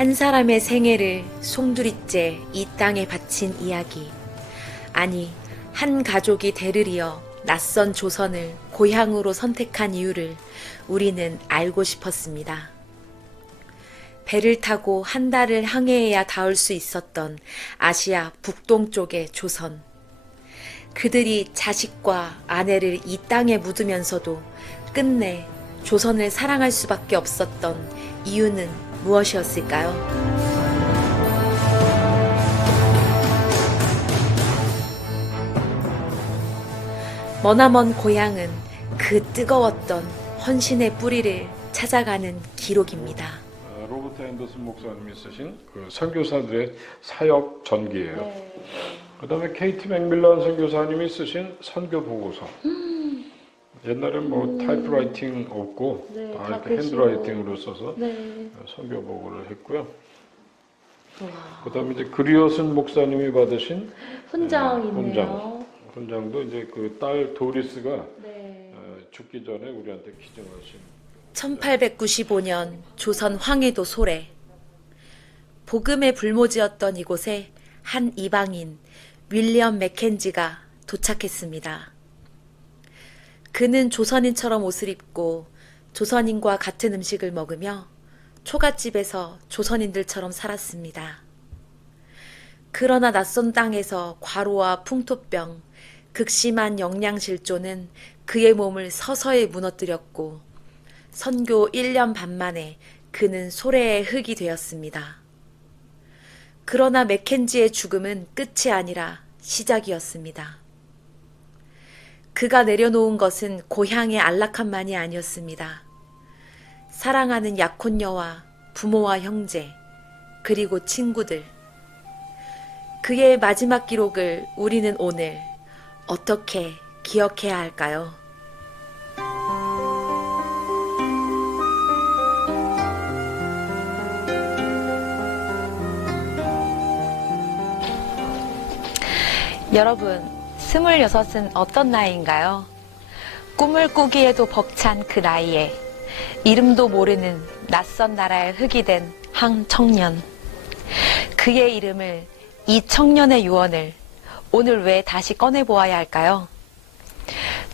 한 사람의 생애를 송두리째 이 땅에 바친 이야기. 아니, 한 가족이 대를 이어 낯선 조선을 고향으로 선택한 이유를 우리는 알고 싶었습니다. 배를 타고 한 달을 항해해야 닿을 수 있었던 아시아 북동쪽의 조선. 그들이 자식과 아내를 이 땅에 묻으면서도 끝내 조선을 사랑할 수밖에 없었던 이유는 무엇이었을까요? 머나먼 고향은 그 뜨거웠던 헌신의 뿌리를 찾아가는 기록입니다. 로버트 앤더슨 목사님이 쓰신 그 선교사들의 사역 전기예요. 네. 그다음에 케이티 맥밀런 선교사님이 쓰신 선교 보고서. 옛날엔 뭐 타이프라이팅 없고 네, 다 다 이렇게 글씨로. 핸드라이팅으로 써서 네. 선교 보고를 했고요. 우와. 그다음에 이제 그리어슨 목사님이 받으신 훈장이네요. 훈장도 이제 그 딸 도리스가 네. 죽기 전에 우리한테 기증하신. 1895년 조선 황해도 소래. 복음의 불모지였던 이곳에 한 이방인 윌리엄 맥켄지가 도착했습니다. 그는 조선인처럼 옷을 입고 조선인과 같은 음식을 먹으며 초가집에서 조선인들처럼 살았습니다. 그러나 낯선 땅에서 과로와 풍토병, 극심한 영양실조는 그의 몸을 서서히 무너뜨렸고 선교 1년 반 만에 그는 소래의 흙이 되었습니다. 그러나 맥켄지의 죽음은 끝이 아니라 시작이었습니다. 그가 내려놓은 것은 고향의 안락함만이 아니었습니다. 사랑하는 약혼녀와 부모와 형제, 그리고 친구들. 그의 마지막 기록을 우리는 오늘 어떻게 기억해야 할까요? 여러분, 26은 어떤 나이인가요? 꿈을 꾸기에도 벅찬 그 나이에 이름도 모르는 낯선 나라의 흙이 된 한 청년. 그의 이름을, 이 청년의 유언을 오늘 왜 다시 꺼내보아야 할까요?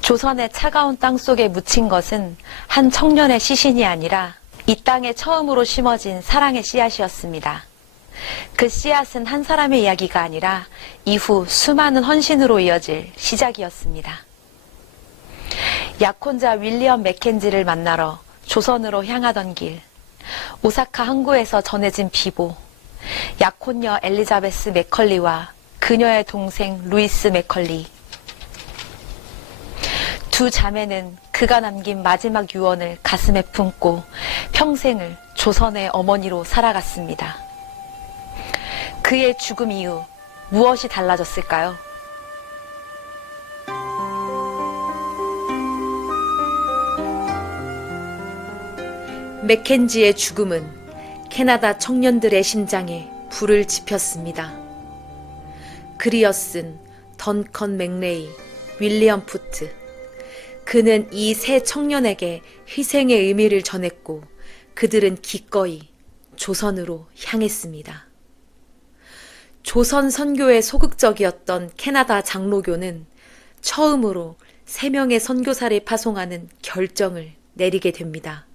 조선의 차가운 땅 속에 묻힌 것은 한 청년의 시신이 아니라 이 땅에 처음으로 심어진 사랑의 씨앗이었습니다. 그 씨앗은 한 사람의 이야기가 아니라 이후 수많은 헌신으로 이어질 시작이었습니다. 약혼자 윌리엄 맥켄지를 만나러 조선으로 향하던 길, 오사카 항구에서 전해진 비보, 약혼녀 엘리자베스 맥컬리와 그녀의 동생 루이스 맥컬리. 두 자매는 그가 남긴 마지막 유언을 가슴에 품고 평생을 조선의 어머니로 살아갔습니다. 그의 죽음 이후 무엇이 달라졌을까요? 맥켄지의 죽음은 캐나다 청년들의 심장에 불을 지폈습니다. 그리어슨, 던컨 맥레이, 윌리엄 푸트. 그는 이 세 청년에게 희생의 의미를 전했고 그들은 기꺼이 조선으로 향했습니다. 조선 선교에 소극적이었던 캐나다 장로교는 처음으로 3명의 선교사를 파송하는 결정을 내리게 됩니다.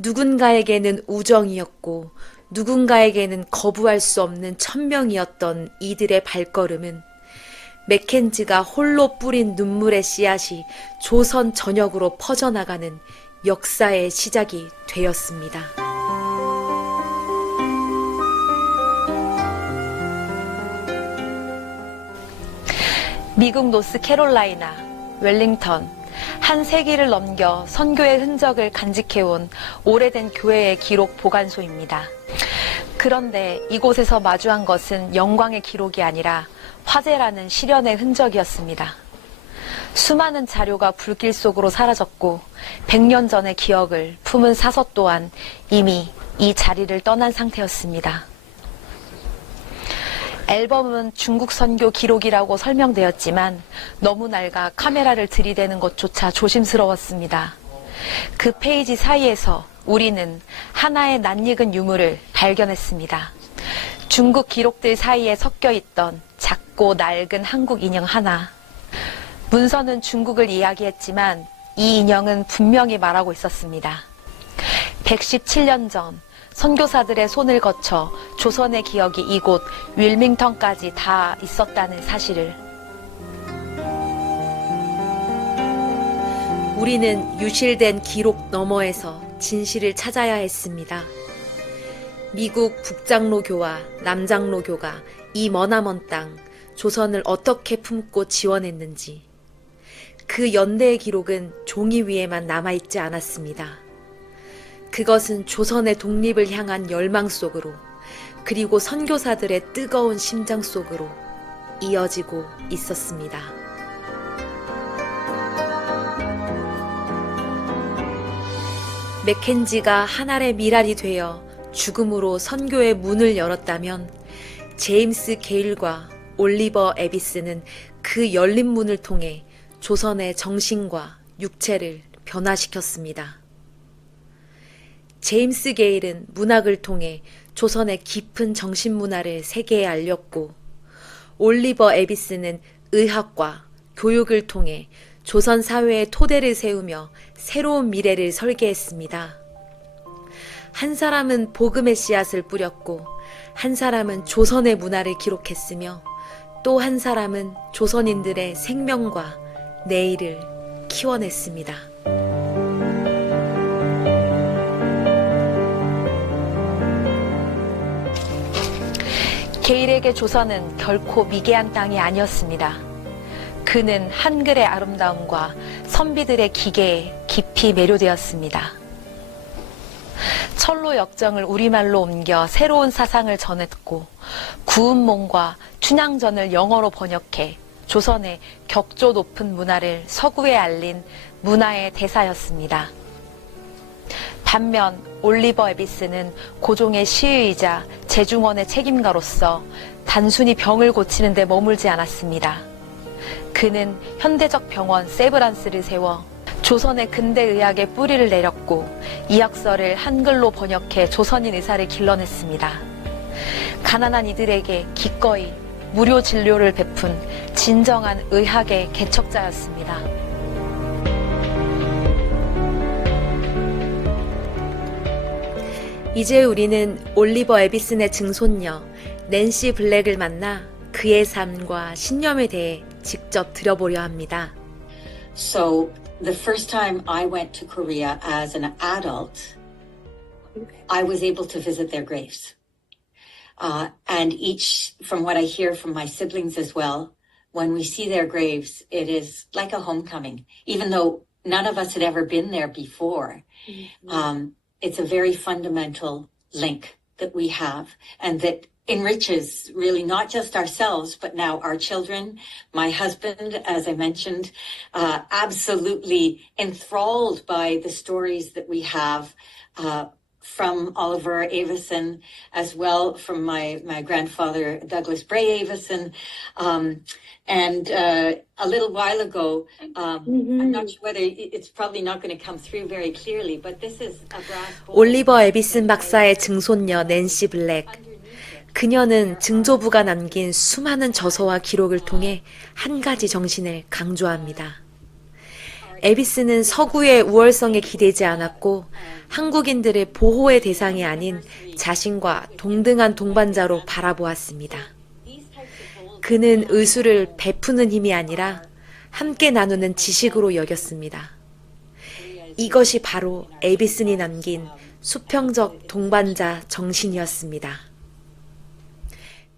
누군가에게는 우정이었고 누군가에게는 거부할 수 없는 천명이었던 이들의 발걸음은 맥켄지가 홀로 뿌린 눈물의 씨앗이 조선 전역으로 퍼져나가는 역사의 시작이 되었습니다. 미국 노스캐롤라이나, 웰링턴, 한 세기를 넘겨 선교의 흔적을 간직해온 오래된 교회의 기록 보관소입니다. 그런데 이곳에서 마주한 것은 영광의 기록이 아니라 화재라는 시련의 흔적이었습니다. 수많은 자료가 불길 속으로 사라졌고 100년 전의 기억을 품은 사서 또한 이미 이 자리를 떠난 상태였습니다. 앨범은 중국 선교 기록이라고 설명되었지만 너무 낡아 카메라를 들이대는 것조차 조심스러웠습니다. 그 페이지 사이에서 우리는 하나의 낯익은 유물을 발견했습니다. 중국 기록들 사이에 섞여 있던 작고 낡은 한국 인형 하나. 문서는 중국을 이야기했지만 이 인형은 분명히 말하고 있었습니다. 117년 전 선교사들의 손을 거쳐 조선의 기억이 이곳 윌밍턴까지 다 있었다는 사실을. 우리는 유실된 기록 너머에서 진실을 찾아야 했습니다. 미국 북장로교와 남장로교가 이 머나먼 땅 조선을 어떻게 품고 지원했는지, 그 연대의 기록은 종이 위에만 남아있지 않았습니다. 그것은 조선의 독립을 향한 열망 속으로, 그리고 선교사들의 뜨거운 심장 속으로 이어지고 있었습니다. 맥켄지가 한 알의 미랄이 되어 죽음으로 선교의 문을 열었다면, 제임스 게일과 올리버 에비스는 그 열린 문을 통해 조선의 정신과 육체를 변화시켰습니다. 제임스 게일은 문학을 통해 조선의 깊은 정신문화를 세계에 알렸고, 올리버 에비스는 의학과 교육을 통해 조선 사회의 토대를 세우며 새로운 미래를 설계했습니다. 한 사람은 복음의 씨앗을 뿌렸고, 한 사람은 조선의 문화를 기록했으며, 또 한 사람은 조선인들의 생명과 내일을 키워냈습니다. 게일에게 조선은 결코 미개한 땅이 아니었습니다. 그는 한글의 아름다움과 선비들의 기계에 깊이 매료되었습니다. 철로 역정을 우리말로 옮겨 새로운 사상을 전했고, 구운몽과 춘향전을 영어로 번역해 조선의 격조 높은 문화를 서구에 알린 문화의 대사였습니다. 반면 올리버 에비스는 고종의 시의이자 재중원의 책임가로서 단순히 병을 고치는 데 머물지 않았습니다. 그는 현대적 병원 세브란스를 세워 조선의 근대의학의 뿌리를 내렸고, 이약서를 한글로 번역해 조선인 의사를 길러냈습니다. 가난한 이들에게 기꺼이 무료 진료를 베푼 진정한 의학의 개척자였습니다. 이제 우리는 올리버 에비슨의 증손녀 낸시 블랙을 만나 그의 삶과 신념에 대해 직접 들어보려 합니다. So the first time I went to Korea as an adult, I was able to visit their graves. And each, from what I hear from my siblings as well, when we see their graves, it is like a homecoming. Even though none of us had ever been there before, it's a very fundamental link that we have, and that enriches really not just ourselves, but now our children. My husband, as I mentioned, absolutely enthralled by the stories that we have from Oliver Avison, as well from my grandfather, Douglas Bray Avison. And a little while ago, I'm not sure whether it's probably not going to come through very clearly, but this is a brass bowl. 올리버 에비슨 박사의 증손녀 낸시 블랙. 그녀는 증조부가 남긴 수많은 저서와 기록을 통해 한 가지 정신을 강조합니다. 에비스는 서구의 우월성에 기대지 않았고, 한국인들의 보호의 대상이 아닌 자신과 동등한 동반자로 바라보았습니다. 그는 의술을 베푸는 힘이 아니라 함께 나누는 지식으로 여겼습니다. 이것이 바로 에비슨이 남긴 수평적 동반자 정신이었습니다.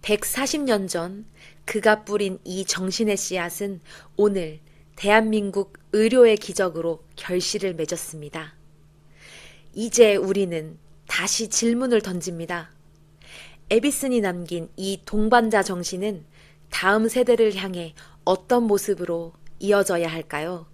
140년 전 그가 뿌린 이 정신의 씨앗은 오늘 대한민국 의료의 기적으로 결실을 맺었습니다. 이제 우리는 다시 질문을 던집니다. 에비슨이 남긴 이 동반자 정신은 다음 세대를 향해 어떤 모습으로 이어져야 할까요?